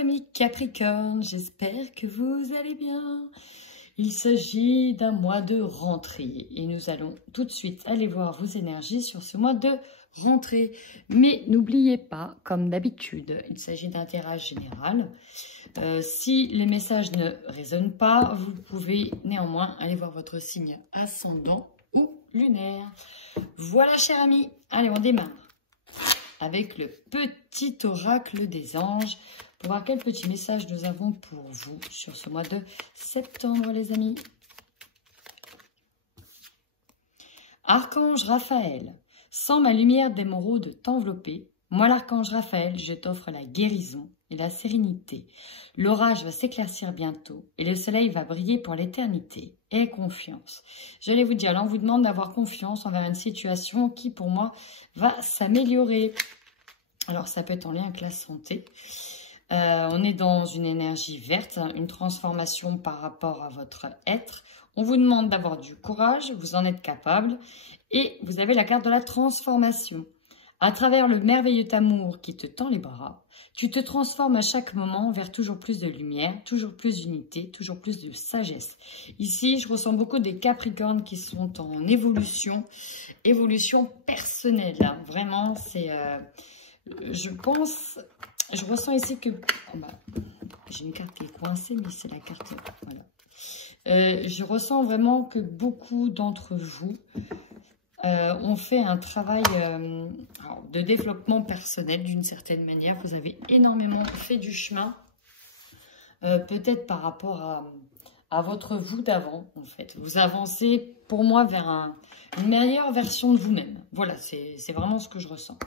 amis Capricorne, j'espère que vous allez bien. Il s'agit d'un mois de rentrée et nous allons tout de suite aller voir vos énergies sur ce mois de rentrée. Mais n'oubliez pas, comme d'habitude, il s'agit d'un tirage général. Si les messages ne résonnent pas, vous pouvez néanmoins aller voir votre signe ascendant ou lunaire. Voilà, chers amis, allez, on démarre avec le petit oracle des anges pour voir quel petit message nous avons pour vous sur ce mois de septembre, les amis. Archange Raphaël, sans ma lumière d'émeraude t'envelopper, moi l'archange Raphaël, je t'offre la guérison et la sérénité. L'orage va s'éclaircir bientôt et le soleil va briller pour l'éternité. Aie confiance. J'allais vous dire, là on vous demande d'avoir confiance envers une situation qui pour moi va s'améliorer. Alors ça peut être en lien avec la santé. On est dans une énergie verte, une transformation par rapport à votre être. On vous demande d'avoir du courage, vous en êtes capable. Et vous avez la carte de la transformation. À travers le merveilleux amour qui te tend les bras, tu te transformes à chaque moment vers toujours plus de lumière, toujours plus d'unité, toujours plus de sagesse. Ici, je ressens beaucoup des Capricornes qui sont en évolution personnelle. Là. Vraiment, c'est... je ressens ici que... Oh bah, j'ai une carte qui est coincée, mais c'est la carte... Voilà. Je ressens vraiment que beaucoup d'entre vous... on fait un travail de développement personnel d'une certaine manière. Vous avez énormément fait du chemin, peut-être par rapport à votre vous d'avant, en fait. Vous avancez, pour moi, vers une meilleure version de vous-même. Voilà, c'est vraiment ce que je ressens.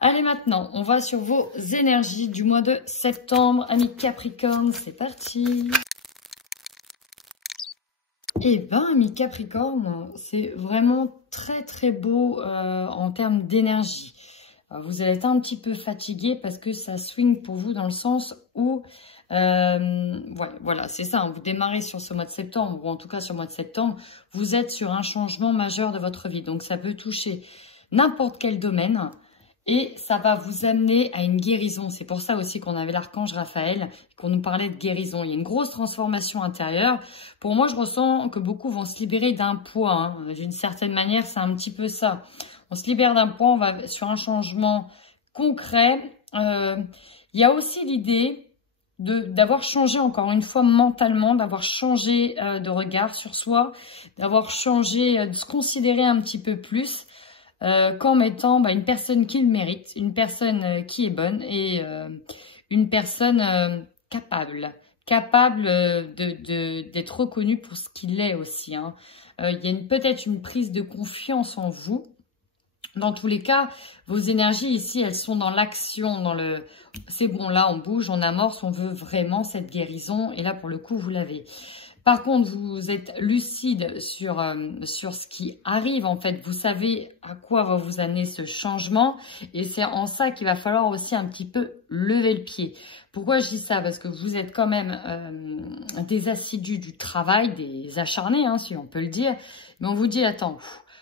Allez, maintenant, on va sur vos énergies du mois de septembre. Amis Capricorne, c'est parti. Eh bien, amis Capricorne, c'est vraiment très très beau en termes d'énergie. Vous allez être un petit peu fatigué parce que ça swing pour vous dans le sens où, voilà, c'est ça, vous démarrez sur ce mois de septembre, ou en tout cas sur le mois de septembre, vous êtes sur un changement majeur de votre vie. Donc ça peut toucher n'importe quel domaine. Et ça va vous amener à une guérison. C'est pour ça aussi qu'on avait l'archange Raphaël, qu'on nous parlait de guérison. Il y a une grosse transformation intérieure. Pour moi, je ressens que beaucoup vont se libérer d'un poids. Hein. D'une certaine manière, c'est un petit peu ça. On se libère d'un poids, on va sur un changement concret. Il y a aussi l'idée d'avoir changé encore une fois mentalement, d'avoir changé de regard sur soi, d'avoir changé, de se considérer un petit peu plus. Comme étant une personne qui le mérite, une personne qui est bonne et une personne capable d'être reconnue pour ce qu'il est aussi. Hein. Il y a peut-être une prise de confiance en vous. Dans tous les cas, vos énergies ici, elles sont dans l'action, dans le « c'est bon, là on bouge, on amorce, on veut vraiment cette guérison » et là pour le coup, vous l'avez. Par contre, vous êtes lucide sur ce qui arrive. En fait, vous savez à quoi va vous amener ce changement. Et c'est en ça qu'il va falloir aussi un petit peu lever le pied. Pourquoi je dis ça? Parce que vous êtes quand même des assidus du travail, des acharnés, hein, si on peut le dire. Mais on vous dit, attends,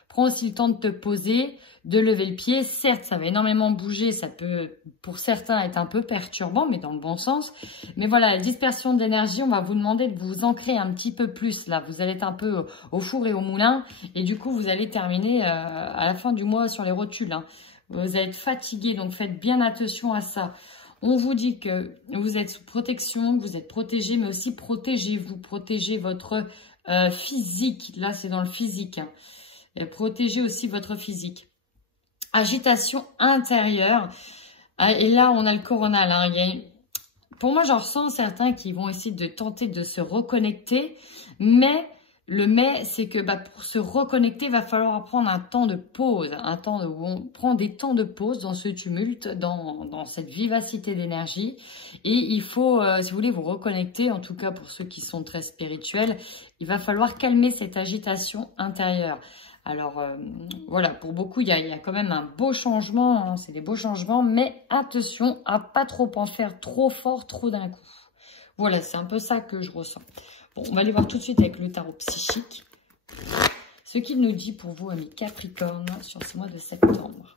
prends aussi le temps de te poser, de lever le pied. Certes, ça va énormément bouger, ça peut pour certains être un peu perturbant, mais dans le bon sens. Mais voilà, la dispersion d'énergie, on va vous demander de vous ancrer un petit peu plus. Là, vous allez être un peu au four et au moulin. Et du coup, vous allez terminer à la fin du mois sur les rotules. Hein. Vous allez être fatigué, donc faites bien attention à ça. On vous dit que vous êtes sous protection, vous êtes protégé, mais aussi protégez-vous. Protégez votre physique. Là, c'est dans le physique. Hein. Et protégez aussi votre physique. Agitation intérieure. Et là, on a le coronal. Hein. Pour moi, j'en ressens certains qui vont essayer de tenter de se reconnecter. Mais le mais, c'est que pour se reconnecter, il va falloir prendre un temps de pause. Un temps où on prend des temps de pause dans ce tumulte, dans cette vivacité d'énergie. Et il faut, si vous voulez vous reconnecter, en tout cas pour ceux qui sont très spirituels, il va falloir calmer cette agitation intérieure. Alors, voilà, pour beaucoup, il y a quand même un beau changement, hein, c'est des beaux changements, mais attention à pas trop en faire trop fort, trop d'un coup. Voilà, c'est un peu ça que je ressens. Bon, on va aller voir tout de suite avec le tarot psychique. Ce qu'il nous dit pour vous, amis Capricorne, sur ce mois de septembre.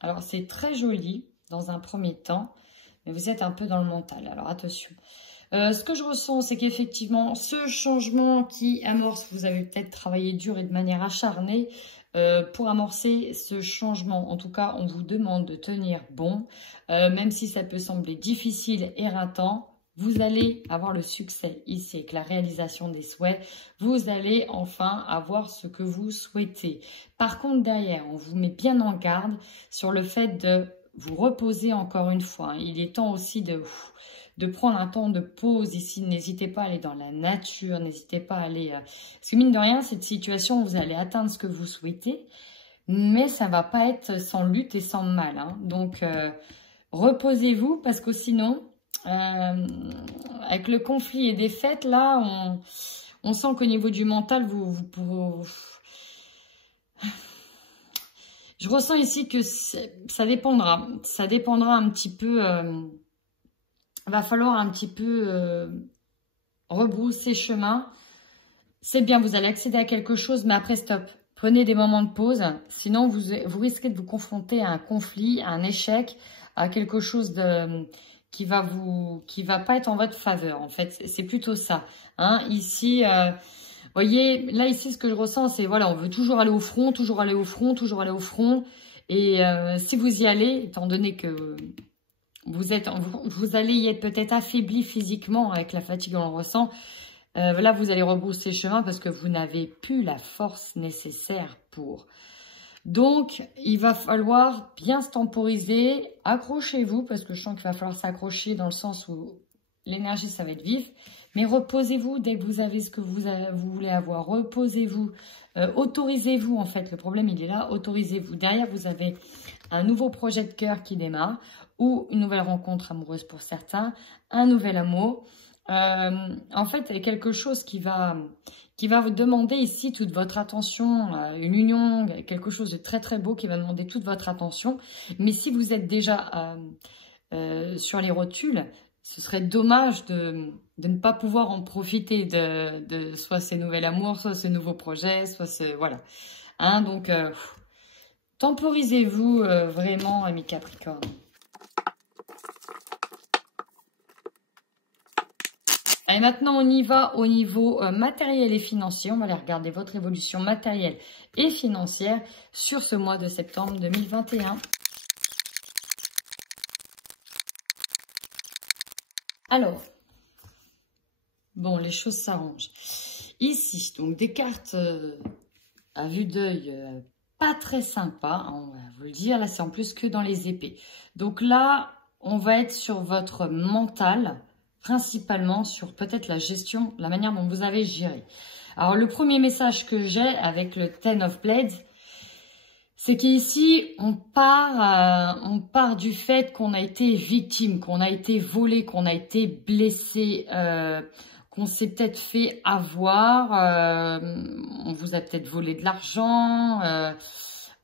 Alors, c'est très joli dans un premier temps, mais vous êtes un peu dans le mental. Alors, attention. Ce que je ressens, c'est qu'effectivement, ce changement qui amorce, vous avez peut-être travaillé dur et de manière acharnée pour amorcer ce changement. En tout cas, on vous demande de tenir bon, même si ça peut sembler difficile et éreintant. Vous allez avoir le succès ici avec la réalisation des souhaits. Vous allez enfin avoir ce que vous souhaitez. Par contre, derrière, on vous met bien en garde sur le fait de vous reposer encore une fois. Il est temps aussi de prendre un temps de pause ici. N'hésitez pas à aller dans la nature, n'hésitez pas à aller... Parce que mine de rien, cette situation, vous allez atteindre ce que vous souhaitez, mais ça ne va pas être sans lutte et sans mal. Hein. Donc, reposez-vous parce que sinon, avec le conflit et des fêtes, là, on sent qu'au niveau du mental, je ressens ici que ça dépendra. Ça dépendra un petit peu... va falloir un petit peu rebrousser chemin. C'est bien, vous allez accéder à quelque chose, mais après, stop. Prenez des moments de pause. Sinon, vous risquez de vous confronter à un conflit, à un échec, à quelque chose qui va pas être en votre faveur. En fait, c'est plutôt ça. Hein. Ici, voyez, là, ici, ce que je ressens, c'est, voilà, on veut toujours aller au front, toujours aller au front, toujours aller au front. Et si vous y allez, étant donné que... Vous allez y être peut-être affaibli physiquement avec la fatigue, on le ressent. Là, vous allez rebrousser chemin parce que vous n'avez plus la force nécessaire pour. Donc, il va falloir bien se temporiser. Accrochez-vous parce que je sens qu'il va falloir s'accrocher dans le sens où l'énergie, ça va être vif. Mais reposez-vous dès que vous avez ce que vous voulez avoir. Reposez-vous. Autorisez-vous, en fait. Le problème, il est là. Autorisez-vous. Derrière, vous avez un nouveau projet de cœur qui démarre ou une nouvelle rencontre amoureuse pour certains, un nouvel amour. En fait, il y a quelque chose qui va vous demander ici toute votre attention, une union, quelque chose de très très beau qui va demander toute votre attention. Mais si vous êtes déjà sur les rotules, ce serait dommage de ne pas pouvoir en profiter de soit ces nouveaux amours, soit ces nouveaux projets, soit ce... Voilà. Hein, donc, temporisez-vous vraiment, amis Capricorne. Et maintenant, on y va au niveau matériel et financier. On va aller regarder votre évolution matérielle et financière sur ce mois de septembre 2021. Alors, bon, les choses s'arrangent. Ici, donc des cartes à vue d'œil pas très sympas, hein, on va vous le dire. Là, c'est en plus que dans les épées. Donc là, on va être sur votre mental, principalement sur peut-être la gestion, la manière dont vous avez géré. Alors, le premier message que j'ai avec le Ten of Blades, c'est qu'ici, on part du fait qu'on a été victime, qu'on a été volé, qu'on a été blessé, qu'on s'est peut-être fait avoir, on vous a peut-être volé de l'argent,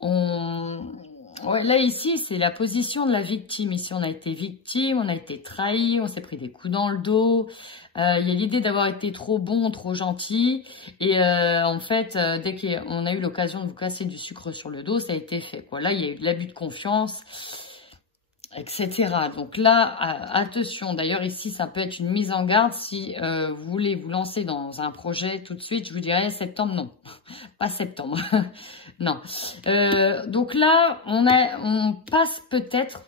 ouais, là, ici, c'est la position de la victime. Ici, on a été victime, on a été trahi, on s'est pris des coups dans le dos. Il y a l'idée d'avoir été trop bon, trop gentil. Et en fait, dès qu'on a eu l'occasion de vous casser du sucre sur le dos, ça a été fait, quoi. Là, il y a eu de l'abus de confiance, etc. Donc là, attention. D'ailleurs, ici, ça peut être une mise en garde. Si vous voulez vous lancer dans un projet tout de suite, je vous dirais septembre, non. Pas septembre. Non. Donc là, on passe peut-être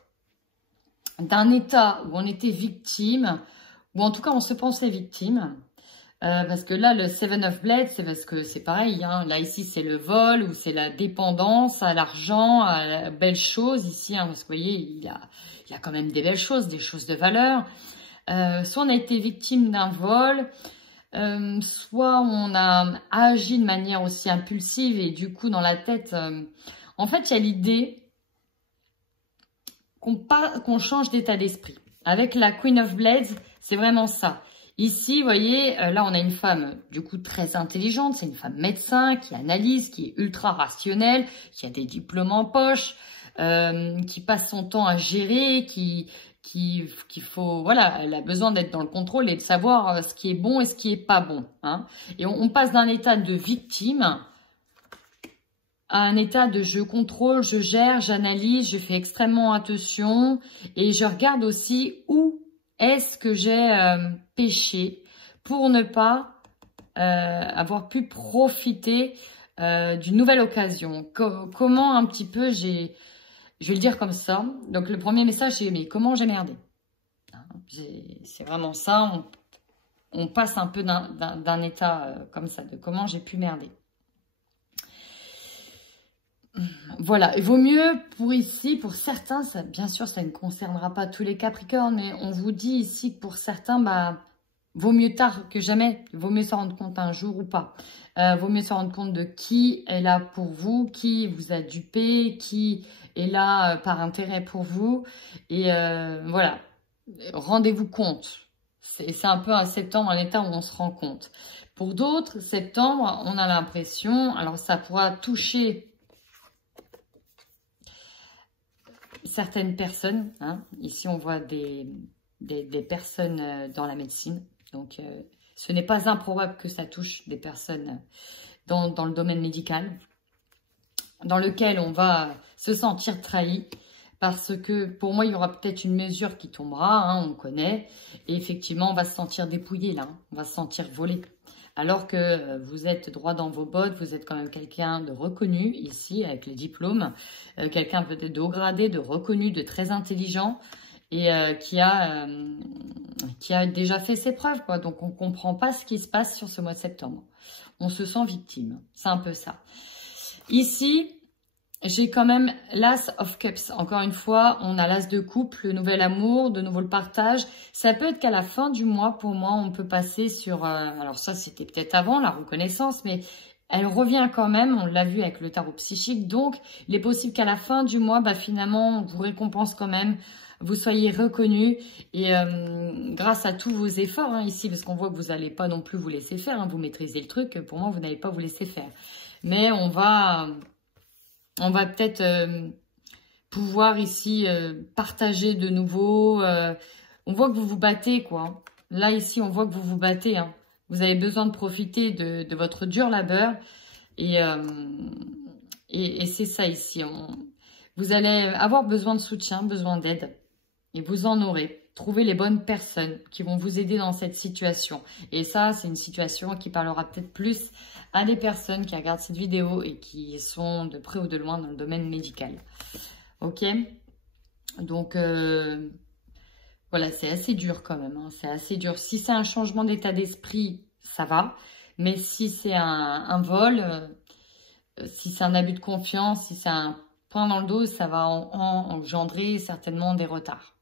d'un état où on était victime, ou en tout cas, on se pensait victime. Parce que là, le Seven of Blades, c'est parce que c'est pareil. Hein, là, ici, c'est le vol ou c'est la dépendance à l'argent, à la belle chose ici. Hein, parce que vous voyez, il y a quand même des belles choses, des choses de valeur. Soit on a été victime d'un vol, soit on a agi de manière aussi impulsive et du coup, dans la tête, en fait, il y a l'idée qu'on change d'état d'esprit. Avec la Queen of Blades, c'est vraiment ça. Ici, vous voyez, là, on a une femme, du coup, très intelligente. C'est une femme médecin qui analyse, qui est ultra rationnelle, qui a des diplômes en poche, qui passe son temps à gérer, qu'il faut, voilà, elle a besoin d'être dans le contrôle et de savoir ce qui est bon et ce qui est pas bon. Hein. Et on passe d'un état de victime à un état de je contrôle, je gère, j'analyse, je fais extrêmement attention et je regarde aussi où est-ce que j'ai péché pour ne pas avoir pu profiter d'une nouvelle occasion. Comment un petit peu je vais le dire comme ça. Donc le premier message c'est mais comment j'ai merdé. C'est vraiment ça, on passe un peu d'un état comme ça, de comment j'ai pu merder. Voilà, il vaut mieux pour ici, pour certains, ça, bien sûr, ça ne concernera pas tous les Capricornes, mais on vous dit ici que pour certains, bah, vaut mieux tard que jamais, vaut mieux s'en rendre compte un jour ou pas. Vaut mieux se rendre compte de qui est là pour vous, qui vous a dupé, qui est là par intérêt pour vous. Et voilà, rendez-vous compte. C'est un peu un septembre, un état où on se rend compte. Pour d'autres, septembre, on a l'impression, alors ça pourra toucher certaines personnes, hein. Ici on voit des personnes dans la médecine, donc ce n'est pas improbable que ça touche des personnes dans le domaine médical, dans lequel on va se sentir trahi, parce que pour moi il y aura peut-être une mesure qui tombera, hein, on connaît, et effectivement on va se sentir dépouillé là, hein, on va se sentir volé. Alors que vous êtes droit dans vos bottes, vous êtes quand même quelqu'un de reconnu ici avec les diplômes, quelqu'un peut-être de haut gradé, de reconnu, de très intelligent et qui a déjà fait ses preuves, quoi. Donc on ne comprend pas ce qui se passe sur ce mois de septembre. On se sent victime, c'est un peu ça. Ici, j'ai quand même l'As of Cups. Encore une fois, on a l'As de coupe, le nouvel amour, de nouveau le partage. Ça peut être qu'à la fin du mois, pour moi, on peut passer sur... alors ça, c'était peut-être avant, la reconnaissance, mais elle revient quand même. On l'a vu avec le tarot psychique. Donc, il est possible qu'à la fin du mois, bah, finalement, on vous récompense quand même. Vous soyez reconnu. Et grâce à tous vos efforts, hein, ici, parce qu'on voit que vous n'allez pas non plus vous laisser faire. Hein, vous maîtrisez le truc. Pour moi, vous n'allez pas vous laisser faire. Mais on va peut-être pouvoir ici partager de nouveau. On voit que vous vous battez, quoi. Là, ici, on voit que vous vous battez. Hein. Vous avez besoin de profiter de votre dur labeur. Et c'est ça, ici. Vous allez avoir besoin de soutien, besoin d'aide. Et vous en aurez. Trouvez les bonnes personnes qui vont vous aider dans cette situation. Et ça, c'est une situation qui parlera peut-être plus à des personnes qui regardent cette vidéo et qui sont de près ou de loin dans le domaine médical. Ok? Donc, voilà, c'est assez dur quand même. Hein, c'est assez dur. Si c'est un changement d'état d'esprit, ça va. Mais si c'est un vol, si c'est un abus de confiance, si c'est un point dans le dos, ça va engendrer certainement des retards.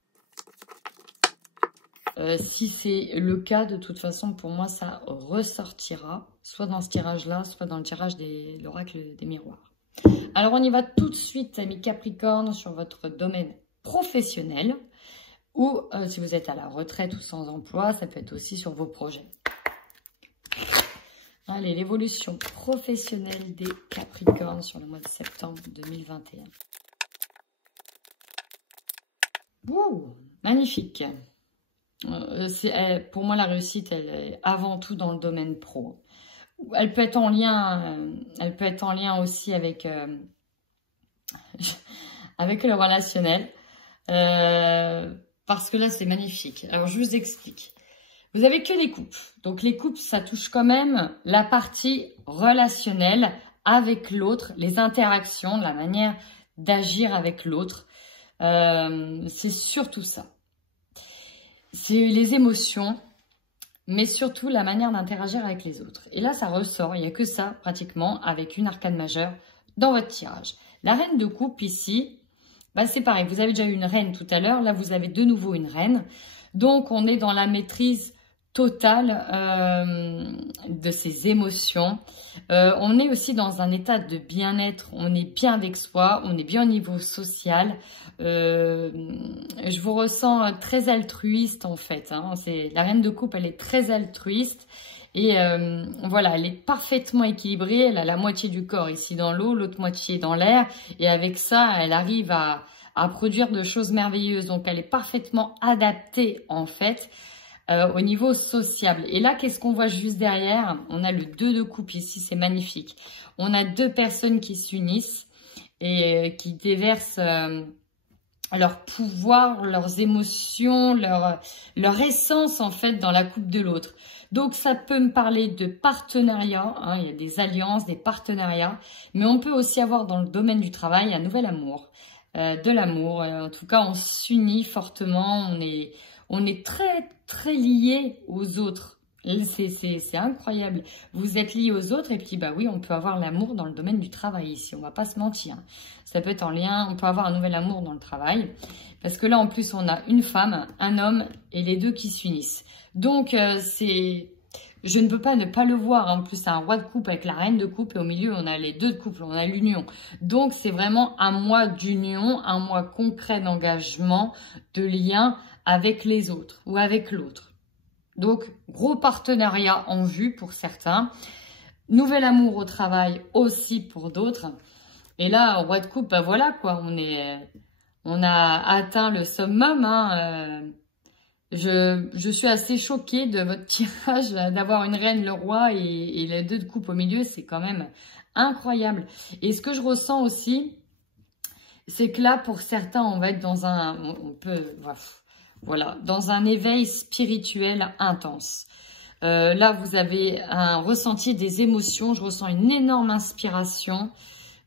Si c'est le cas, de toute façon, pour moi, ça ressortira, soit dans ce tirage-là, soit dans le tirage de l'oracle des miroirs. Alors, on y va tout de suite, amis Capricorne, sur votre domaine professionnel, ou si vous êtes à la retraite ou sans emploi, ça peut être aussi sur vos projets. Allez, l'évolution professionnelle des Capricornes sur le mois de septembre 2021. Ouh, magnifique! Pour moi, la réussite, elle est avant tout dans le domaine pro. Elle peut être en lien, aussi avec, avec le relationnel. Parce que là, c'est magnifique. Alors, je vous explique. Vous avez que des coupes. Donc, les coupes, ça touche quand même la partie relationnelle avec l'autre, les interactions, la manière d'agir avec l'autre. C'est surtout ça. C'est les émotions, mais surtout la manière d'interagir avec les autres. Et là, ça ressort, il n'y a que ça, pratiquement, avec une arcane majeure dans votre tirage. La reine de coupe, ici, bah, c'est pareil. Vous avez déjà eu une reine tout à l'heure. Là, vous avez de nouveau une reine. Donc, on est dans la maîtrise totale de ses émotions. On est aussi dans un état de bien-être. On est bien avec soi. On est bien au niveau social. Je vous ressens très altruiste en fait. Hein. La reine de coupe, elle est très altruiste. Et voilà, elle est parfaitement équilibrée. Elle a la moitié du corps ici dans l'eau, l'autre moitié dans l'air. Et avec ça, elle arrive à produire de choses merveilleuses. Donc, elle est parfaitement adaptée en fait au niveau sociable. Et là, qu'est-ce qu'on voit juste derrière? On a le 2 de coupe ici, c'est magnifique. On a deux personnes qui s'unissent et qui déversent leur pouvoir, leurs émotions, leur essence en fait dans la coupe de l'autre. Donc ça peut me parler de partenariat, hein, il y a des alliances, des partenariats, mais on peut aussi avoir dans le domaine du travail un nouvel amour, de l'amour. En tout cas, on s'unit fortement, on est très très liés aux autres. C'est incroyable. Vous êtes liés aux autres et puis bah oui, on peut avoir l'amour dans le domaine du travail ici, on va pas se mentir. Ça peut être en lien, on peut avoir un nouvel amour dans le travail. Parce que là, en plus, on a une femme, un homme et les deux qui s'unissent. Donc, je ne peux pas ne pas le voir. En plus, c'est un roi de coupe avec la reine de coupe et au milieu, on a les deux de couple, on a l'union. Donc, c'est vraiment un mois d'union, un mois concret d'engagement, de lien avec les autres ou avec l'autre. Donc, gros partenariat en vue pour certains. Nouvel amour au travail aussi pour d'autres. Et là, roi de coupe, bah voilà quoi, on a atteint le summum. Hein, je suis assez choquée de votre tirage, d'avoir une reine, le roi et les deux de coupe au milieu. C'est quand même incroyable. Et ce que je ressens aussi, c'est que là, pour certains, on va être dans dans un éveil spirituel intense. Là, vous avez un ressenti des émotions. Je ressens une énorme inspiration.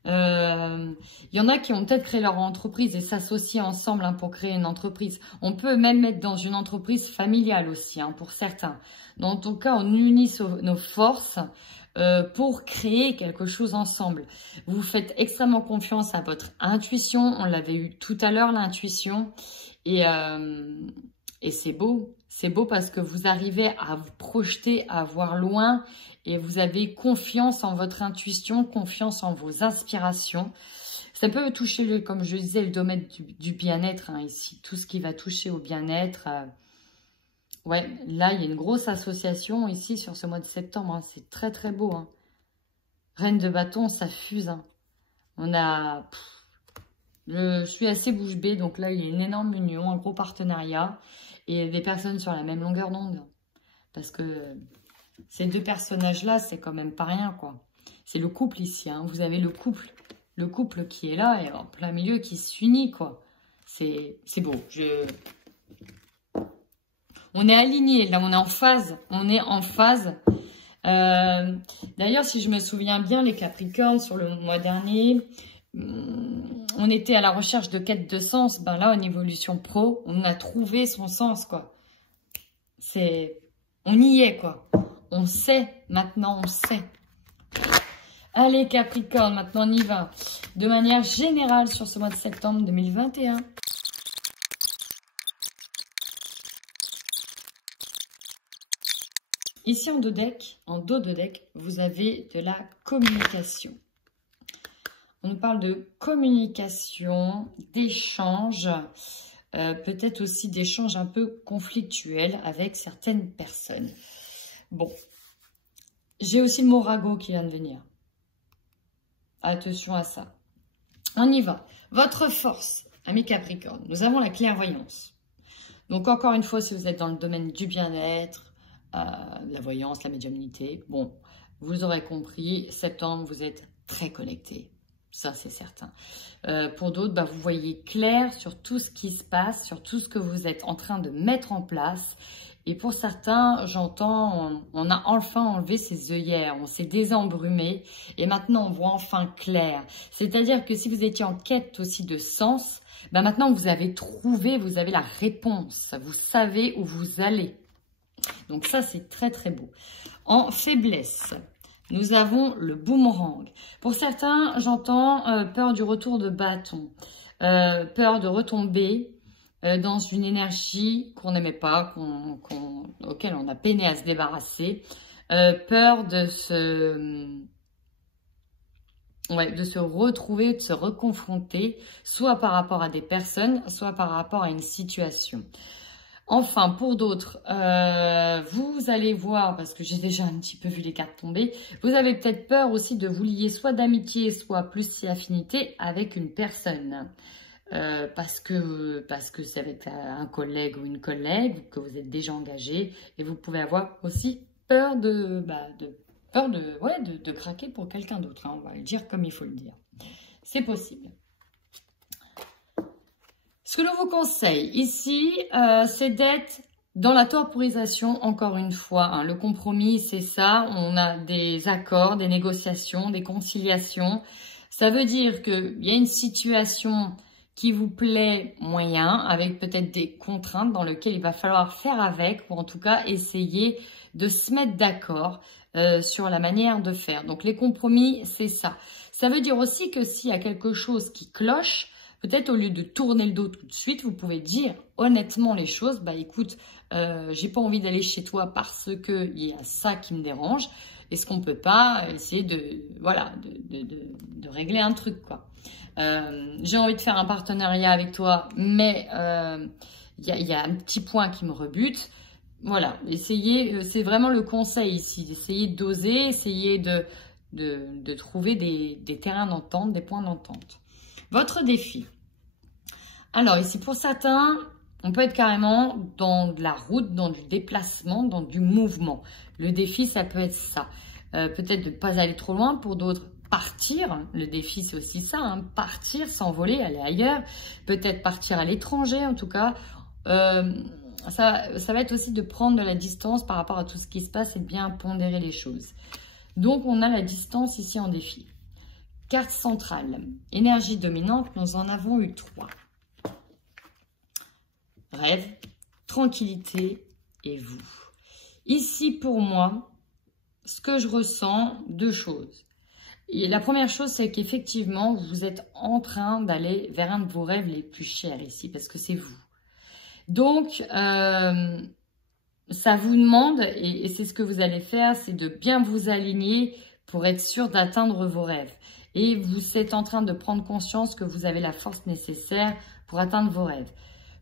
Il y en a qui ont peut-être créé leur entreprise et s'associent ensemble hein, pour créer une entreprise. On peut même être dans une entreprise familiale aussi, hein, pour certains. Dans tout cas, on unit nos forces pour créer quelque chose ensemble. Vous faites extrêmement confiance à votre intuition. On l'avait eu tout à l'heure, l'intuition. Et c'est beau. C'est beau parce que vous arrivez à vous projeter, à voir loin et vous avez confiance en votre intuition, confiance en vos inspirations. Ça peut toucher, comme je disais, le domaine du bien-être hein, ici. Tout ce qui va toucher au bien-être. Ouais, là, il y a une grosse association ici sur ce mois de septembre. Hein. C'est très, très beau. Hein. Reine de bâton, ça fuse. Hein. On a... je suis assez bouche bée, donc là, il y a une énorme union, un gros partenariat. Et des personnes sur la même longueur d'onde. Parce que ces deux personnages-là, c'est quand même pas rien, quoi. C'est le couple ici, hein. Vous avez le couple qui est là et en plein milieu qui s'unit, quoi. C'est beau. On est alignés, là, on est en phase. On est en phase. D'ailleurs, si je me souviens bien, les Capricornes, sur le mois dernier... on était à la recherche de quête de sens. Ben là, en évolution pro, on a trouvé son sens, quoi. On y est, quoi. On sait, maintenant, on sait. Allez, Capricorne, maintenant, on y va. De manière générale, sur ce mois de septembre 2021. Ici, en dos de deck, vous avez de la communication. On nous parle de communication, d'échange, peut-être aussi d'échange un peu conflictuel avec certaines personnes. Bon, j'ai aussi le mot ragot qui vient de venir. Attention à ça. On y va. Votre force, amis Capricorne, nous avons la clairvoyance. Donc encore une fois, si vous êtes dans le domaine du bien-être, la voyance, la médiumnité, bon, vous aurez compris, septembre, vous êtes très connectés. Ça, c'est certain. Pour d'autres, bah, vous voyez clair sur tout ce qui se passe, sur tout ce que vous êtes en train de mettre en place. Et pour certains, j'entends, on a enfin enlevé ses œillères, on s'est désembrumé et maintenant on voit enfin clair. C'est-à-dire que si vous étiez en quête aussi de sens, bah maintenant vous avez trouvé, vous avez la réponse, vous savez où vous allez. Donc ça, c'est très très beau. En faiblesse, nous avons le boomerang. Pour certains, j'entends peur du retour de bâton, peur de retomber dans une énergie qu'on n'aimait pas, auquel on a peiné à se débarrasser, peur de se retrouver, de se reconfronter, soit par rapport à des personnes, soit par rapport à une situation. Enfin, pour d'autres, vous allez voir, parce que j'ai déjà un petit peu vu les cartes tomber, vous avez peut-être peur aussi de vous lier soit d'amitié, soit plus si affinité avec une personne. parce que ça va être un collègue ou une collègue, que vous êtes déjà engagé, et vous pouvez avoir aussi peur de craquer pour quelqu'un d'autre, hein, on va le dire comme il faut le dire. C'est possible. Ce que l'on vous conseille ici, c'est d'être dans la temporisation, encore une fois. Hein. Le compromis, c'est ça. On a des accords, des négociations, des conciliations. Ça veut dire qu'il y a une situation qui vous plaît moyen, avec peut-être des contraintes dans lesquelles il va falloir faire avec, ou en tout cas essayer de se mettre d'accord sur la manière de faire. Donc les compromis, c'est ça. Ça veut dire aussi que s'il y a quelque chose qui cloche, peut-être au lieu de tourner le dos tout de suite, vous pouvez dire honnêtement les choses. Bah écoute, j'ai pas envie d'aller chez toi parce que il y a ça qui me dérange. Est-ce qu'on peut pas essayer de régler un truc, quoi. J'ai envie de faire un partenariat avec toi, mais il y a un petit point qui me rebute. Voilà, essayez, c'est vraiment le conseil ici, d'essayer d'oser, essayer de trouver des terrains d'entente, des points d'entente. Votre défi. Alors ici, pour certains, on peut être carrément dans de la route, dans du déplacement, dans du mouvement. Le défi, ça peut être ça. Peut-être de ne pas aller trop loin, pour d'autres, partir. Le défi, c'est aussi ça, hein, partir, s'envoler, aller ailleurs. Peut-être partir à l'étranger, en tout cas. Ça va être aussi de prendre de la distance par rapport à tout ce qui se passe et de bien pondérer les choses. Donc, on a la distance ici en défi. Carte centrale, énergie dominante, nous en avons eu 3. Rêve, tranquillité et vous. Ici, pour moi, ce que je ressens, 2 choses. Et la première chose, c'est qu'effectivement, vous êtes en train d'aller vers un de vos rêves les plus chers ici, parce que c'est vous. Donc, ça vous demande, et c'est ce que vous allez faire, c'est de bien vous aligner pour être sûr d'atteindre vos rêves. Et vous êtes en train de prendre conscience que vous avez la force nécessaire pour atteindre vos rêves.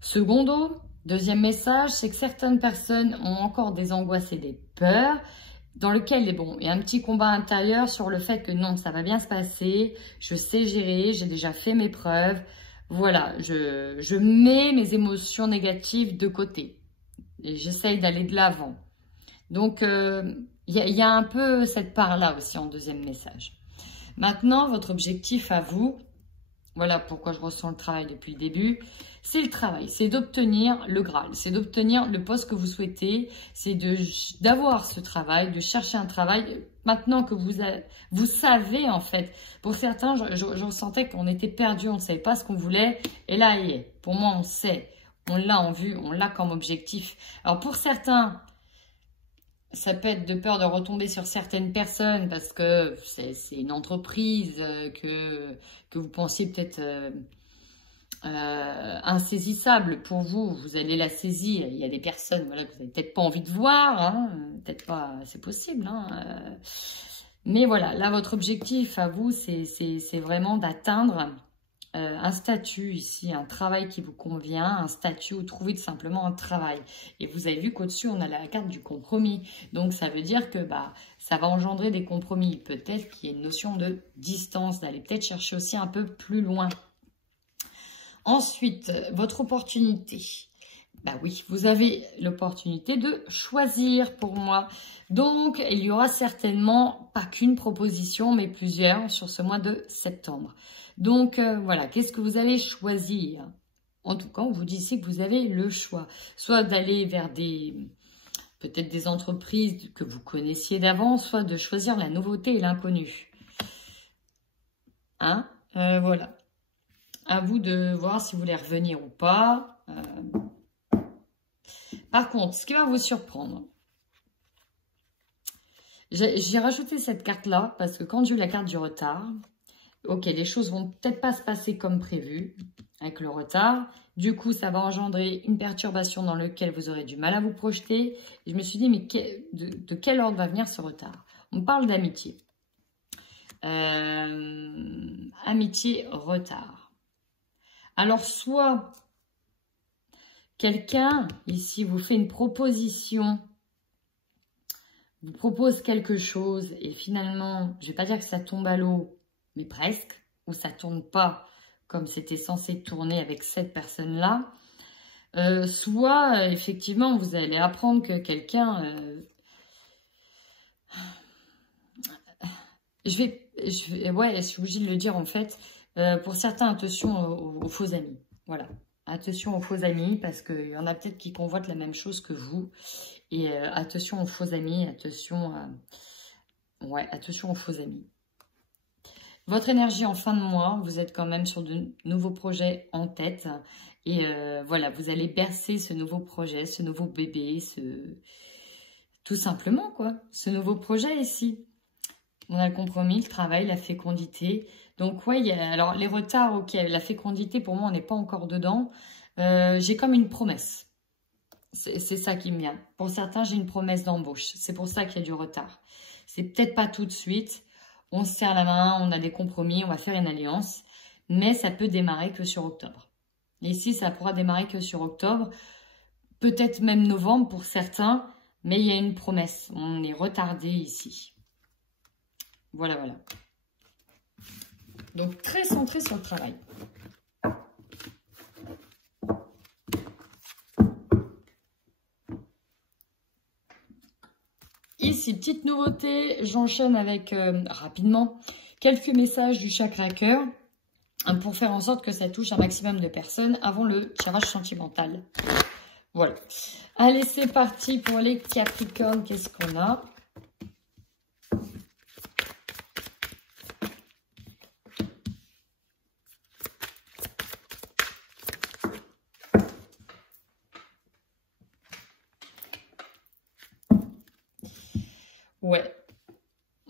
Secondo, deuxième message, c'est que certaines personnes ont encore des angoisses et des peurs dans lesquelles il y a un petit combat intérieur sur le fait que non, ça va bien se passer, je sais gérer, j'ai déjà fait mes preuves. Voilà, je mets mes émotions négatives de côté et j'essaye d'aller de l'avant. Donc, y a un peu cette part-là aussi en deuxième message. Maintenant, votre objectif à vous, voilà pourquoi je ressens le travail depuis le début, c'est le travail, c'est d'obtenir le Graal, c'est d'obtenir le poste que vous souhaitez, c'est d'avoir ce travail, de chercher un travail. Maintenant que vous savez en fait, pour certains, je ressentais qu'on était perdu, on ne savait pas ce qu'on voulait, et là, il est. Pour moi, on sait, on l'a en vue, on l'a comme objectif. Alors pour certains, ça peut être de peur de retomber sur certaines personnes parce que c'est une entreprise que vous pensiez peut-être insaisissable pour vous. Vous allez la saisir. Il y a des personnes voilà, que vous n'avez peut-être pas envie de voir. Hein, peut-être pas, c'est possible. Hein, mais voilà, là, votre objectif à vous, c'est vraiment d'atteindre un statut ici, un travail qui vous convient, un statut ou trouver tout simplement un travail. Et vous avez vu qu'au-dessus, on a la carte du compromis. Donc, ça veut dire que ça va engendrer des compromis. Peut-être qu'il y a une notion de distance, d'aller peut-être chercher aussi un peu plus loin. Ensuite, votre opportunité. Oui, vous avez l'opportunité de choisir pour moi. Donc, il y aura certainement pas qu'une proposition, mais plusieurs sur ce mois de septembre. Donc, voilà, qu'est-ce que vous allez choisir? En tout cas, on vous dit ici que vous avez le choix. Soit d'aller vers peut-être des entreprises que vous connaissiez d'avant, soit de choisir la nouveauté et l'inconnu. Hein? Voilà. À vous de voir si vous voulez revenir ou pas. Par contre, ce qui va vous surprendre, j'ai rajouté cette carte-là parce que quand j'ai eu la carte du retard, ok, les choses vont peut-être pas se passer comme prévu avec le retard. Du coup, ça va engendrer une perturbation dans laquelle vous aurez du mal à vous projeter. Et je me suis dit, mais de quel ordre va venir ce retard? On parle d'amitié. Amitié, retard. Alors, soit quelqu'un, ici, vous fait une proposition, vous propose quelque chose et finalement, je ne vais pas dire que ça tombe à l'eau, mais presque, ou ça ne tourne pas comme c'était censé tourner avec cette personne-là. Soit, effectivement, vous allez apprendre que quelqu'un... ouais, je suis obligée de le dire, en fait. Pour certains, attention aux faux amis. Voilà. Attention aux faux amis, parce qu'il y en a peut-être qui convoitent la même chose que vous. Et attention aux faux amis, attention aux faux amis. Votre énergie en fin de mois, vous êtes quand même sur de nouveaux projets en tête. Et voilà, vous allez bercer ce nouveau projet, ce nouveau bébé, tout simplement, quoi. Ce nouveau projet ici. On a le compromis, le travail, la fécondité. Donc, ouais, alors les retards, ok, la fécondité, pour moi, on n'est pas encore dedans. J'ai comme une promesse. C'est ça qui me vient. Pour certains, j'ai une promesse d'embauche. C'est pour ça qu'il y a du retard. C'est peut-être pas tout de suite. On se serre la main, on a des compromis, on va faire une alliance. Mais ça peut démarrer que sur octobre. Et ici, ça pourra démarrer que sur octobre. Peut-être même novembre pour certains. Mais il y a une promesse. On est retardé ici. Voilà, voilà. Donc, très centré sur le travail. Ici, petite nouveauté, j'enchaîne avec, rapidement, quelques messages du chakra cœur pour faire en sorte que ça touche un maximum de personnes avant le tirage sentimental. Voilà. Allez, c'est parti pour les Capricornes. Qu'est-ce qu'on a ? Ouais.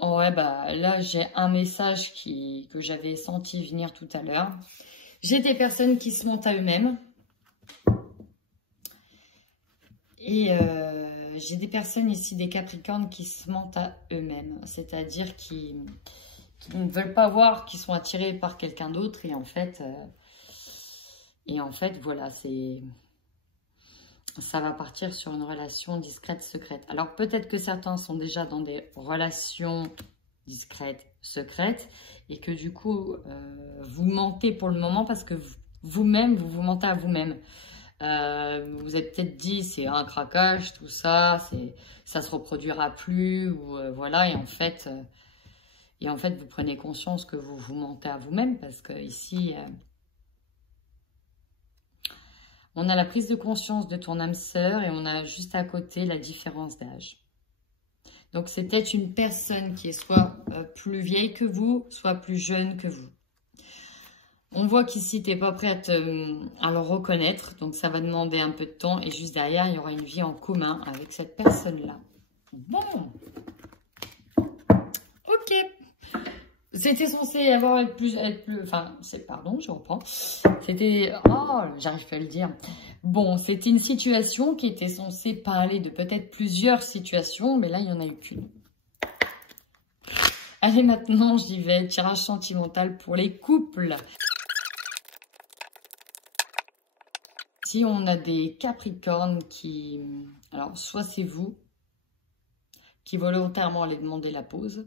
Ouais, bah là, j'ai un message que j'avais senti venir tout à l'heure. J'ai des personnes qui se mentent à eux-mêmes. Et j'ai des personnes ici, des Capricornes, qui se mentent à eux-mêmes. C'est-à-dire qui ne veulent pas voir qu'ils sont attirés par quelqu'un d'autre. Et en fait, voilà, ça va partir sur une relation discrète, secrète. Alors, peut-être que certains sont déjà dans des relations discrètes, secrètes, et que du coup, vous mentez pour le moment parce que vous-même, vous mentez à vous-même. Vous êtes peut-être dit, c'est un craquage, tout ça, ça se reproduira plus, ou voilà, et en fait, vous prenez conscience que vous mentez à vous-même, parce que ici... on a la prise de conscience de ton âme sœur et on a juste à côté la différence d'âge. Donc, c'est peut-être une personne qui est soit plus vieille que vous, soit plus jeune que vous. On voit qu'ici, tu n'es pas prêt à le reconnaître. Donc, ça va demander un peu de temps. Et juste derrière, il y aura une vie en commun avec cette personne-là. Bon. Ok. C'était censé être plus... Enfin, pardon, je reprends. C'était... Oh, j'arrive pas à le dire. Bon, c'était une situation qui était censée parler de peut-être plusieurs situations, mais là, il n'y en a eu qu'une. Allez, maintenant, j'y vais. Tirage sentimental pour les couples. Si on a des Capricornes qui... Alors, soit c'est vous qui volontairement allez demander la pause,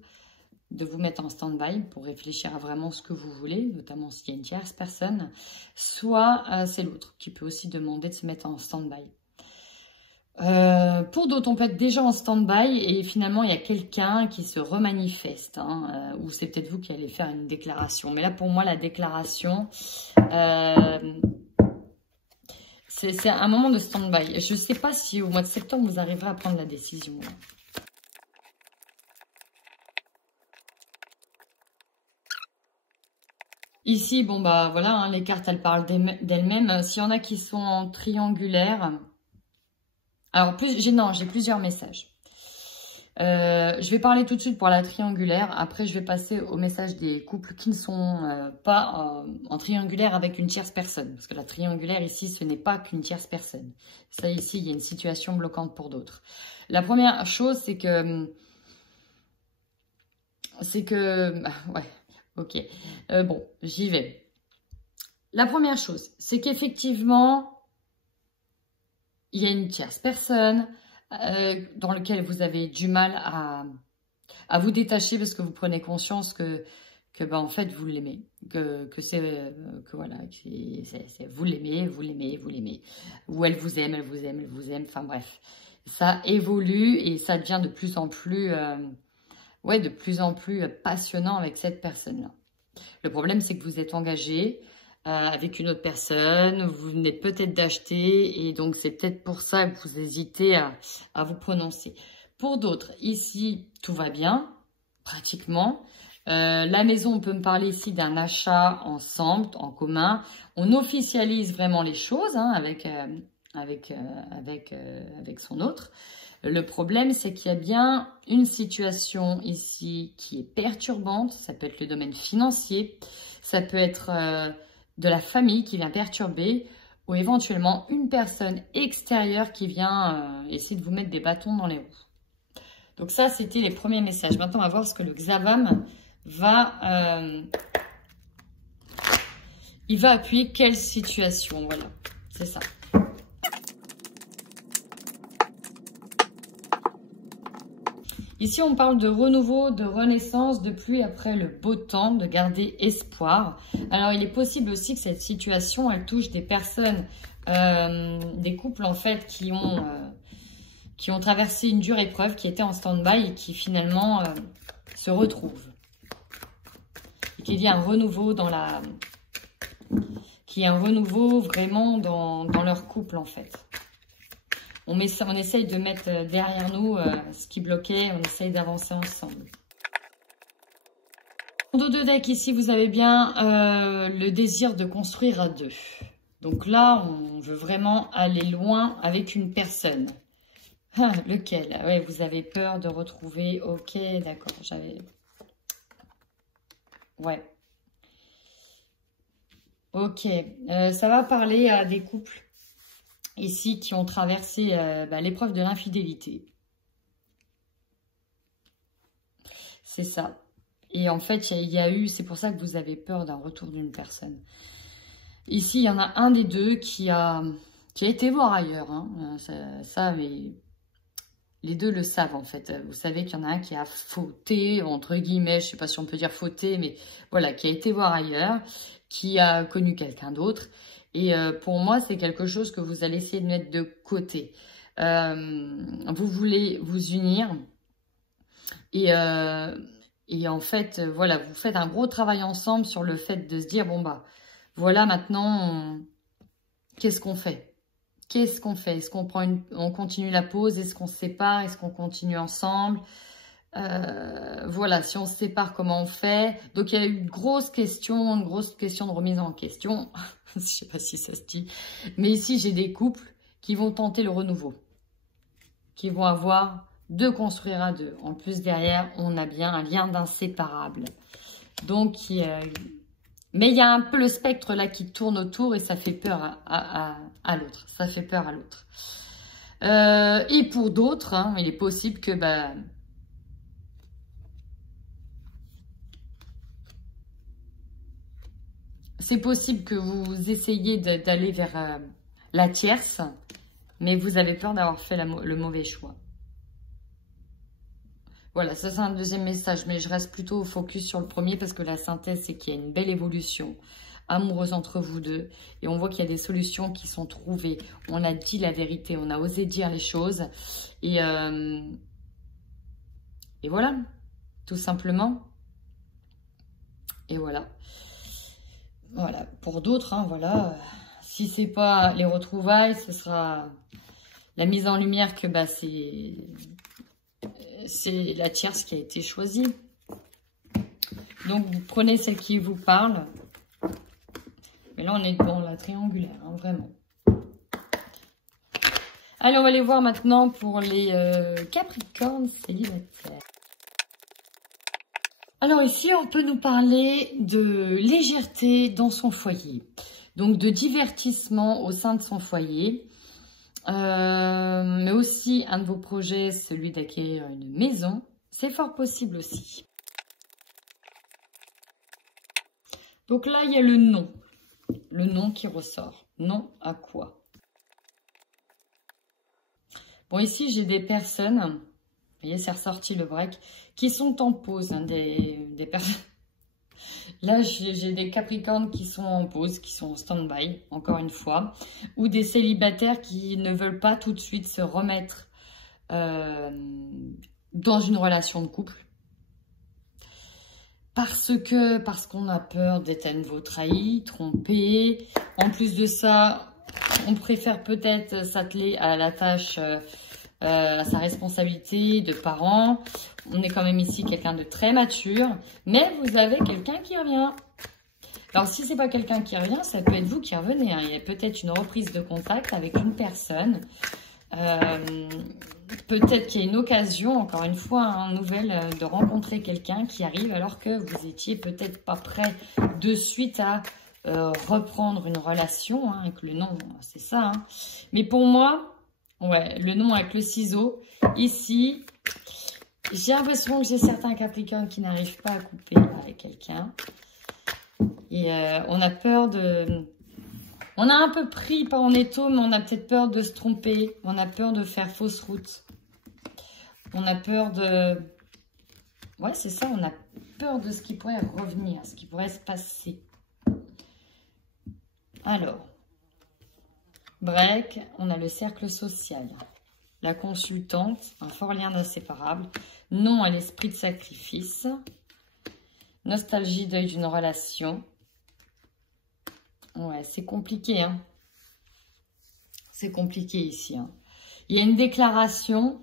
de vous mettre en stand-by pour réfléchir à vraiment ce que vous voulez, notamment s'il y a une tierce personne, soit c'est l'autre qui peut aussi demander de se mettre en stand-by. Pour d'autres, on peut être déjà en stand-by et finalement, il y a quelqu'un qui se remanifeste, hein, ou c'est peut-être vous qui allez faire une déclaration. Mais là, pour moi, la déclaration, c'est un moment de stand-by. Je ne sais pas si au mois de septembre, vous arriverez à prendre la décision. Ici, bon, bah voilà, hein, les cartes, elles parlent d'elles-mêmes. S'il y en a qui sont en triangulaire... Alors, j'ai plusieurs messages. Je vais parler tout de suite pour la triangulaire. Après, je vais passer au message des couples qui ne sont pas en triangulaire avec une tierce personne. Parce que la triangulaire, ici, ce n'est pas qu'une tierce personne. Ça, ici, il y a une situation bloquante pour d'autres. La première chose, c'est que... ouais, ok. Bon, j'y vais. La première chose, c'est qu'effectivement... il y a une tierce personne dans laquelle vous avez du mal à vous détacher parce que vous prenez conscience que que bah, en fait vous l'aimez, que voilà, vous l'aimez, ou elle vous aime, enfin bref, ça évolue et ça devient de plus en plus, ouais, de plus en plus passionnant avec cette personne-là. Le problème, c'est que vous êtes engagé avec une autre personne, vous venez peut-être d'acheter et donc c'est peut-être pour ça que vous hésitez à vous prononcer. Pour d'autres, ici, tout va bien, pratiquement. La maison, on peut me parler ici d'un achat ensemble, en commun. On officialise vraiment les choses hein, avec son autre. Le problème, c'est qu'il y a bien une situation ici qui est perturbante. Ça peut être le domaine financier, ça peut être de la famille qui vient perturber ou éventuellement une personne extérieure qui vient essayer de vous mettre des bâtons dans les roues. Donc ça, c'était les premiers messages. Maintenant, on va voir ce que le Xavam va... il va appuyer quelle situation, voilà. C'est ça. Ici, on parle de renouveau, de renaissance, de pluie après le beau temps, de garder espoir. Alors, il est possible aussi que cette situation, elle touche des personnes, des couples en fait, qui ont traversé une dure épreuve, qui étaient en stand-by et qui finalement se retrouvent. Et qu'il y a un renouveau qu'il y a un renouveau vraiment dans leur couple en fait. On essaye de mettre derrière nous ce qui bloquait, on essaye d'avancer ensemble. Dos de deck, ici, vous avez bien le désir de construire à deux. Donc là, on veut vraiment aller loin avec une personne. Ah, lequel? Ouais, vous avez peur de retrouver... Ok, d'accord, ouais. Ok, ça va parler à des couples ici qui ont traversé l'épreuve de l'infidélité. C'est ça. Et en fait, il y a eu, c'est pour ça que vous avez peur d'un retour d'une personne. Ici, il y en a un des deux qui a été voir ailleurs. Hein. Ça, mais les deux le savent en fait. Vous savez qu'il y en a un qui a fauté, entre guillemets, je ne sais pas si on peut dire fauté, mais voilà, qui a été voir ailleurs, qui a connu quelqu'un d'autre. Et pour moi, c'est quelque chose que vous allez essayer de mettre de côté. Vous voulez vous unir et en fait, voilà, vous faites un gros travail ensemble sur le fait de se dire, bon bah, voilà maintenant, qu'est-ce qu'on fait? Qu'est-ce qu'on fait? Est-ce qu'on on continue la pause? Est-ce qu'on se sépare? Est-ce qu'on continue ensemble? Voilà, si on se sépare, comment on fait? Donc, il y a eu une grosse question de remise en question. Je ne sais pas si ça se dit. Mais ici, j'ai des couples qui vont tenter le renouveau. Qui vont avoir de construire à deux. En plus, derrière, on a bien un lien d'inséparable. Donc, mais il y a un peu le spectre là qui tourne autour et ça fait peur à l'autre. Ça fait peur à l'autre. Et pour d'autres, hein, il est possible que... c'est possible que vous essayiez d'aller vers la tierce, mais vous avez peur d'avoir fait le mauvais choix. Voilà, ça c'est un deuxième message, mais je reste plutôt focus sur le premier parce que la synthèse, c'est qu'il y a une belle évolution amoureuse entre vous deux. Et on voit qu'il y a des solutions qui sont trouvées. On a dit la vérité, on a osé dire les choses. Et voilà, tout simplement. Et voilà. Voilà, pour d'autres, hein, voilà, si c'est pas les retrouvailles, ce sera la mise en lumière que c'est la tierce qui a été choisie. Donc, vous prenez celle qui vous parle. Mais là, on est dans la triangulaire, hein, vraiment. Allez, on va aller voir maintenant pour les Capricornes célibataires. Alors ici, on peut nous parler de légèreté dans son foyer. Donc, de divertissement au sein de son foyer. Mais aussi, un de vos projets, celui d'acquérir une maison. C'est fort possible aussi. Donc là, il y a le non. Le non qui ressort. Non à quoi? Bon, ici, j'ai des personnes... Vous voyez, c'est ressorti le break, qui sont en pause, hein, des personnes. Là, j'ai des Capricornes qui sont en pause, qui sont en stand-by, encore une fois. Ou des célibataires qui ne veulent pas tout de suite se remettre dans une relation de couple. Parce qu'on a peur d'être à nouveau trahi, trompé. En plus de ça, on préfère peut-être s'atteler à la tâche, à sa responsabilité de parent. On est quand même ici quelqu'un de très mature, mais vous avez quelqu'un qui revient. Alors, si c'est pas quelqu'un qui revient, ça peut être vous qui revenez. Hein. Il y a peut-être une reprise de contact avec une personne. Peut-être qu'il y a une occasion, encore une fois, hein, nouvelle, de rencontrer quelqu'un qui arrive alors que vous étiez peut-être pas prêt de suite à reprendre une relation, hein, avec le nom, c'est ça. Hein. Mais pour moi, ouais, le nom avec le ciseau, ici, j'ai l'impression que j'ai certains Capricornes qui n'arrivent pas à couper avec quelqu'un. Et on a peur de... On a un peu pris, pas en étau, mais on a peut-être peur de se tromper. On a peur de faire fausse route. On a peur de... Ouais, c'est ça, on a peur de ce qui pourrait revenir, ce qui pourrait se passer. Alors, break, on a le cercle social. La consultante, un fort lien d'inséparable. Non à l'esprit de sacrifice. Nostalgie, deuil d'une relation. Ouais, c'est compliqué, hein. C'est compliqué ici, hein. Il y a une déclaration,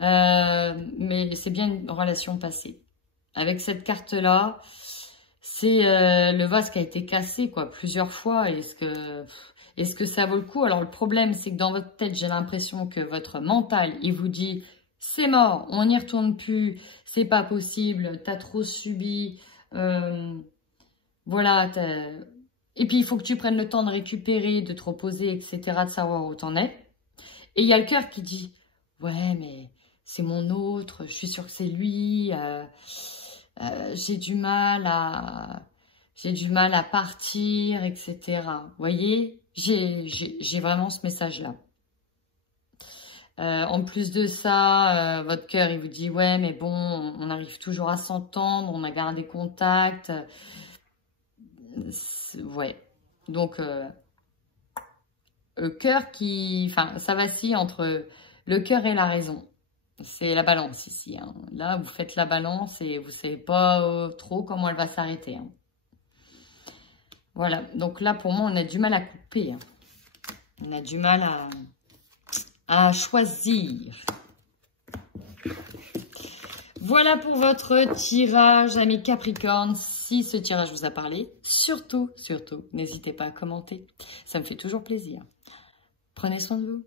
mais c'est bien une relation passée. Avec cette carte-là, c'est le vase qui a été cassé, quoi, plusieurs fois. Est-ce que ça vaut le coup? Alors, le problème, c'est que dans votre tête, j'ai l'impression que votre mental, il vous dit, c'est mort, on n'y retourne plus, c'est pas possible, t'as trop subi, voilà, et puis, il faut que tu prennes le temps de récupérer, de te reposer, etc., de savoir où t'en es. Et il y a le cœur qui dit, ouais, mais c'est mon autre, je suis sûre que c'est lui, j'ai du mal à partir, etc. Vous voyez, j'ai vraiment ce message-là. En plus de ça, votre cœur, il vous dit, ouais, mais bon, on arrive toujours à s'entendre, on a gardé contact. Ouais, donc le cœur qui... Enfin, ça vacille entre le cœur et la raison. C'est la balance ici. Hein. Là, vous faites la balance et vous ne savez pas trop comment elle va s'arrêter. Hein. Voilà, donc là, pour moi, on a du mal à couper. Hein. On a du mal à choisir. Voilà pour votre tirage, amis Capricorne. Si ce tirage vous a parlé, surtout, n'hésitez pas à commenter. Ça me fait toujours plaisir. Prenez soin de vous.